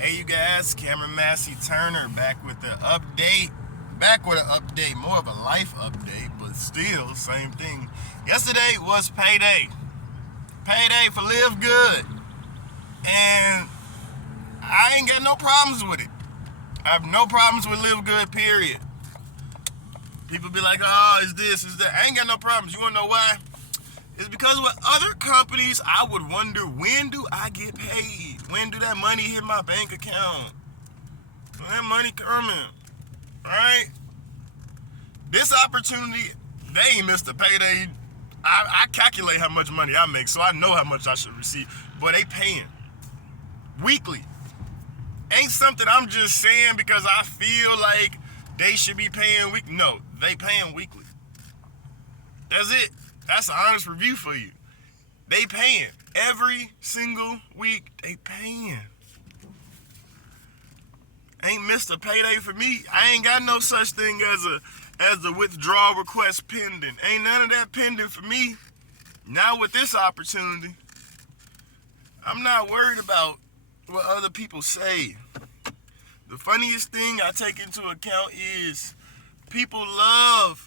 Hey you guys, Cameron Massey-Turner back with the update. Back with an update, more of a life update, but still, same thing. Yesterday was payday. Payday for Live Good. And I ain't got no problems with it. I have no problems with Live Good, period. People be like, oh, is this, is that. I ain't got no problems. You wanna know why? It's because with other companies, I would wonder, when do I get paid? When do that money hit my bank account? When that money coming, right? This opportunity, they ain't missed a payday. I calculate how much money I make, so I know how much I should receive. But they paying weekly. Ain't something I'm just saying because I feel like they should be paying weekly. No, they paying weekly. That's it. That's an honest review for you. They paying. Every single week, they paying. Ain't missed a payday for me. I ain't got no such thing as a withdrawal request pending. Ain't none of that pending for me. Now with this opportunity, I'm not worried about what other people say. The funniest thing I take into account is people love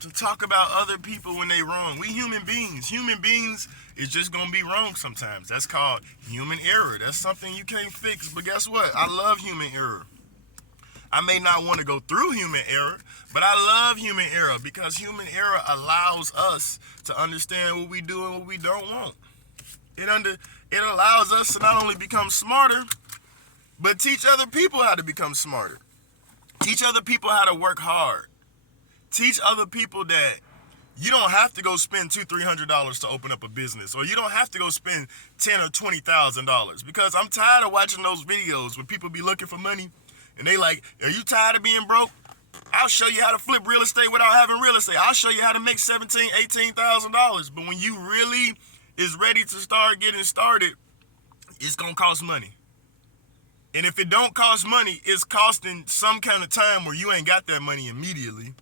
to talk about other people when they wrong. We human beings. Human beings is just gonna be wrong sometimes. That's called human error. That's something you can't fix. But guess what? I love human error. I may not want to go through human error, but I love human error because human error allows us to understand what we do and what we don't want. It allows us to not only become smarter, but teach other people how to become smarter. Teach other people how to work hard. Teach other people that you don't have to go spend $200-300 to open up a business, or you don't have to go spend $10,000 or $20,000. Because I'm tired of watching those videos when people be looking for money, and they like, "Are you tired of being broke? I'll show you how to flip real estate without having real estate. I'll show you how to make $17,000, $18,000." But when you really is ready to start getting started, it's gonna cost money. And if it don't cost money, it's costing some kind of time where you ain't got that money immediately.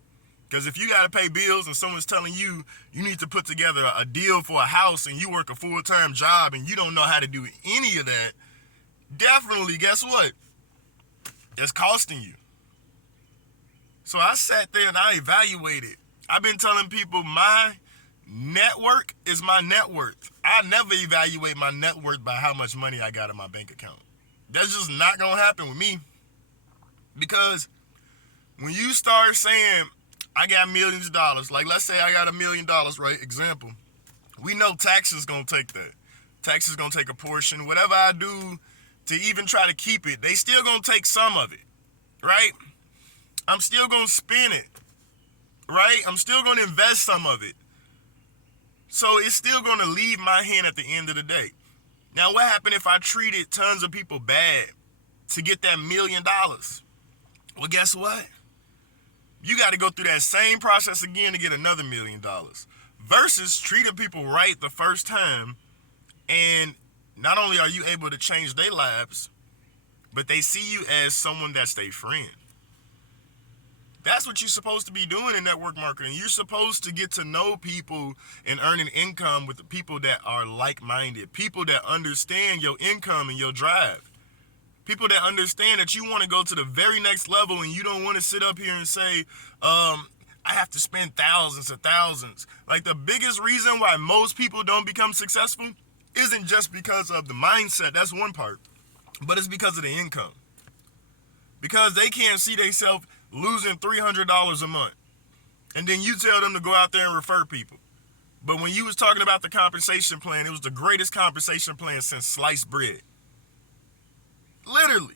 Because if you got to pay bills and someone's telling you you need to put together a deal for a house and you work a full-time job and you don't know how to do any of that, definitely, guess what? It's costing you. So I sat there and I evaluated. I've been telling people my network is my net worth. I never evaluate my net worth by how much money I got in my bank account. That's just not going to happen with me. Because when you start saying, I got millions of dollars. Like, let's say I got $1 million, right? Example. We know taxes gonna take that. Taxes gonna take a portion. Whatever I do to even try to keep it, they still gonna take some of it, right? I'm still gonna spend it, right? I'm still gonna invest some of it. So it's still gonna leave my hand at the end of the day. Now, what happened if I treated tons of people bad to get that $1 million? Well, guess what? You got to go through that same process again to get another $1 million. Versus treating people right the first time, and not only are you able to change their lives, but they see you as someone that's their friend. That's what you're supposed to be doing in network marketing. You're supposed to get to know people and earn an income with the people that are like-minded, people that understand your income and your drive. People that understand that you want to go to the very next level and you don't want to sit up here and say, I have to spend thousands of thousands. Like, the biggest reason why most people don't become successful isn't just because of the mindset. That's one part. But it's because of the income. Because they can't see themselves losing $300 a month. And then you tell them to go out there and refer people. But when you was talking about the compensation plan, it was the greatest compensation plan since sliced bread. Literally.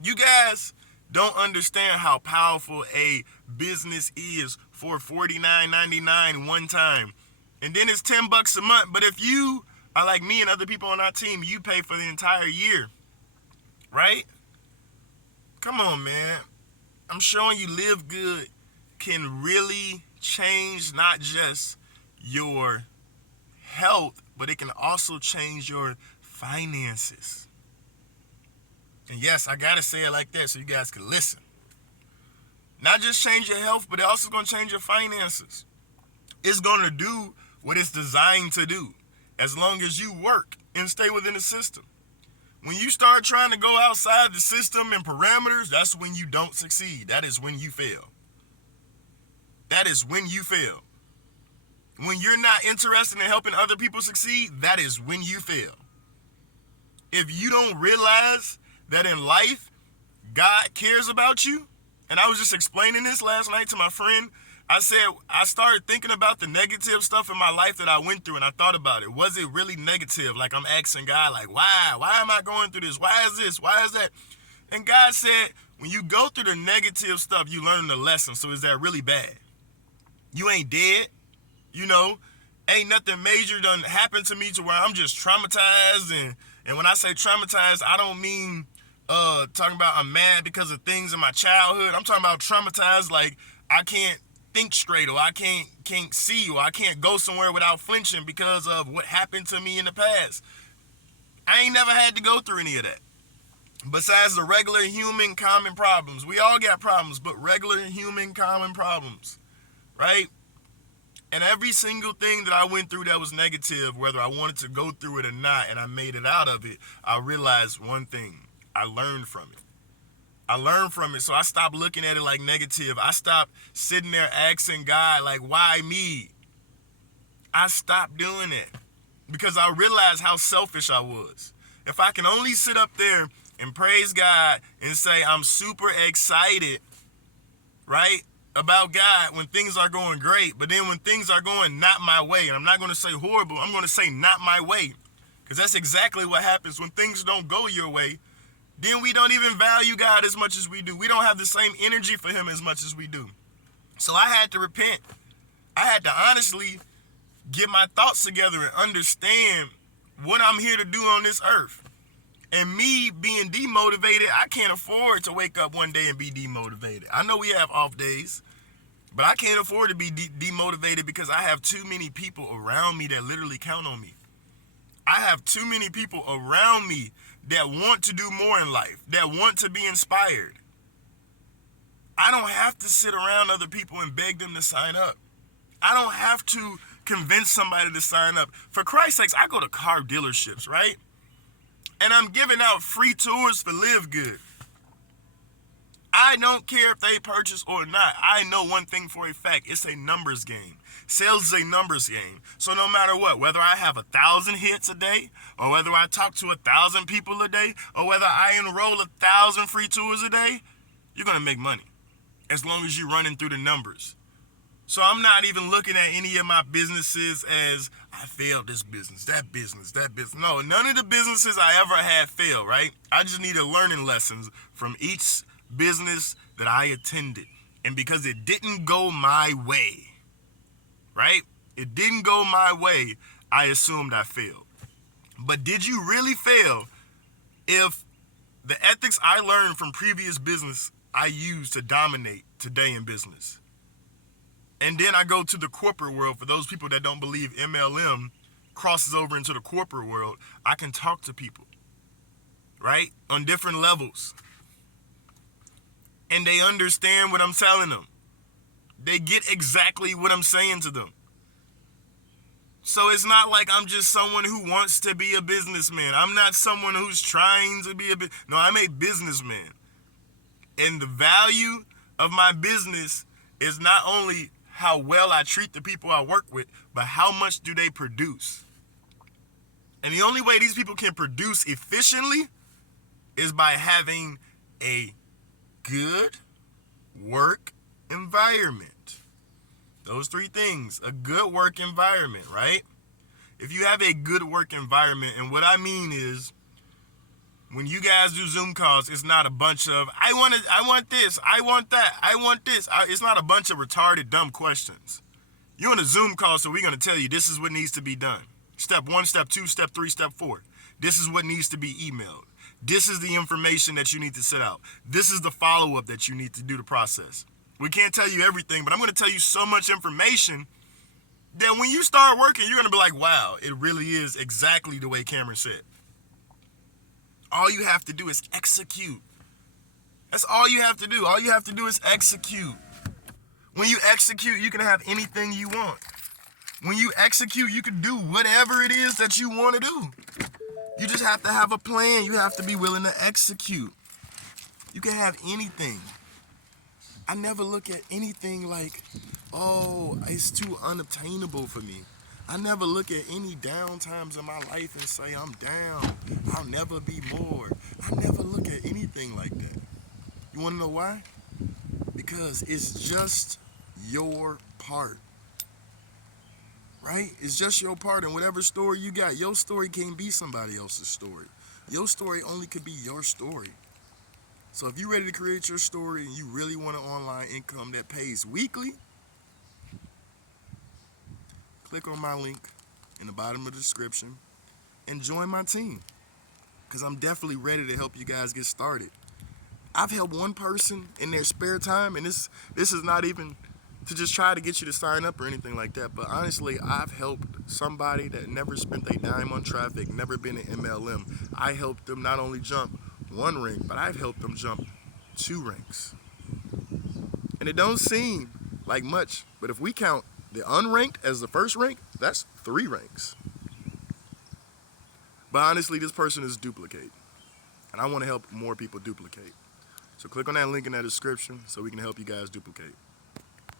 You guys don't understand how powerful a business is for $49.99 one time. And then it's $10 a month. But if you are like me and other people on our team, you pay for the entire year. Right? Come on, man. I'm showing you Live Good can really change not just your health, but it can also change your finances. And yes, I gotta say it like that so you guys can listen. Not just change your health, but it also gonna change your finances. It's gonna do what it's designed to do, as long as you work and stay within the system. When you start trying to go outside the system and parameters, that's when you don't succeed. That is when you fail. That is when you fail. When you're not interested in helping other people succeed, that is when you fail. If you don't realize that in life, God cares about you, and I was just explaining this last night to my friend, I said, I started thinking about the negative stuff in my life that I went through, and I thought about it. Was it really negative? Like I'm asking God, like, why? Why am I going through this? Why is this? Why is that? And God said, when you go through the negative stuff, you learn the lesson. So is that really bad? You ain't dead. You know, ain't nothing major done happened to me to where I'm just traumatized. And when I say traumatized, I don't mean talking about I'm mad because of things in my childhood. I'm talking about traumatized like I can't think straight, or I can't see, or I can't go somewhere without flinching because of what happened to me in the past. I ain't never had to go through any of that. Besides the regular human common problems. We all got problems, but regular human common problems, right? And every single thing that I went through that was negative, whether I wanted to go through it or not, and I made it out of it, I realized one thing. I learned from it. So I stopped looking at it like negative. I stopped sitting there asking God, like, why me? I stopped doing it because I realized how selfish I was. If I can only sit up there and praise God and say I'm super excited, right, about God when things are going great, but then when things are going not my way, and I'm not going to say horrible, I'm going to say not my way, because that's exactly what happens when things don't go your way. Then we don't even value God as much as we do. We don't have the same energy for him as much as we do. So I had to repent. I had to honestly get my thoughts together and understand what I'm here to do on this earth. And me being demotivated, I can't afford to wake up one day and be demotivated. I know we have off days, but I can't afford to be demotivated because I have too many people around me that literally count on me. I have too many people around me that want to do more in life, that want to be inspired. I don't have to sit around other people and beg them to sign up. I don't have to convince somebody to sign up. For Christ's sakes, I go to car dealerships, right? And I'm giving out free tours for Live Good. I don't care if they purchase or not. I know one thing for a fact. It's a numbers game. Sales is a numbers game. So no matter what, whether I have 1,000 hits a day, or whether I talk to 1,000 people a day, or whether I enroll 1,000 free tours a day, you're going to make money as long as you're running through the numbers. So I'm not even looking at any of my businesses as I failed this business, that business, that business. No, none of the businesses I ever had failed, right? I just needed learning lessons from each business that I attended. And because it didn't go my way, right? It didn't go my way, I assumed I failed. But did you really fail if the ethics I learned from previous business I use to dominate today in business? And then I go to the corporate world. For those people that don't believe MLM crosses over into the corporate world, I can talk to people, right? On different levels. And they understand what I'm telling them. They get exactly what I'm saying to them. So it's not like I'm just someone who wants to be a businessman. I'm not someone who's trying to be no, I'm a businessman. And the value of my business is not only how well I treat the people I work with, but how much do they produce? And the only way these people can produce efficiently is by having a good work environment. Those three things, a good work environment, right? If you have a good work environment, and what I mean is, when you guys do Zoom calls, it's not a bunch of, I want this, I want that, I want this. It's not a bunch of retarded, dumb questions. You're on a Zoom call, so we're going to tell you this is what needs to be done. Step 1, step 2, step 3, step 4. This is what needs to be emailed. This is the information that you need to set out. This is the follow-up that you need to do the process. We can't tell you everything, but I'm going to tell you so much information that when you start working, you're going to be like, wow, it really is exactly the way Cameron said. All you have to do is execute. That's all you have to do. All you have to do is execute. When you execute, you can have anything you want. When you execute, you can do whatever it is that you want to do. You just have to have a plan. You have to be willing to execute. You can have anything. I never look at anything like, oh, it's too unobtainable for me. I never look at any down times in my life and say, I'm down. I'll never be more. I never look at anything like that. You want to know why? Because it's just your part. Right? It's just your part. And whatever story you got, your story can't be somebody else's story. Your story only could be your story. So if you're ready to create your story and you really want an online income that pays weekly, click on my link in the bottom of the description and join my team. Because I'm definitely ready to help you guys get started. I've helped one person in their spare time, and this is not even to just try to get you to sign up or anything like that, but honestly, I've helped somebody that never spent a dime on traffic, never been an MLM. I helped them not only jump one rank, but I've helped them jump 2 ranks. And it don't seem like much, but if we count the unranked as the first rank, that's 3 ranks. But honestly, this person is duplicate, and I want to help more people duplicate. So click on that link in that description so we can help you guys duplicate.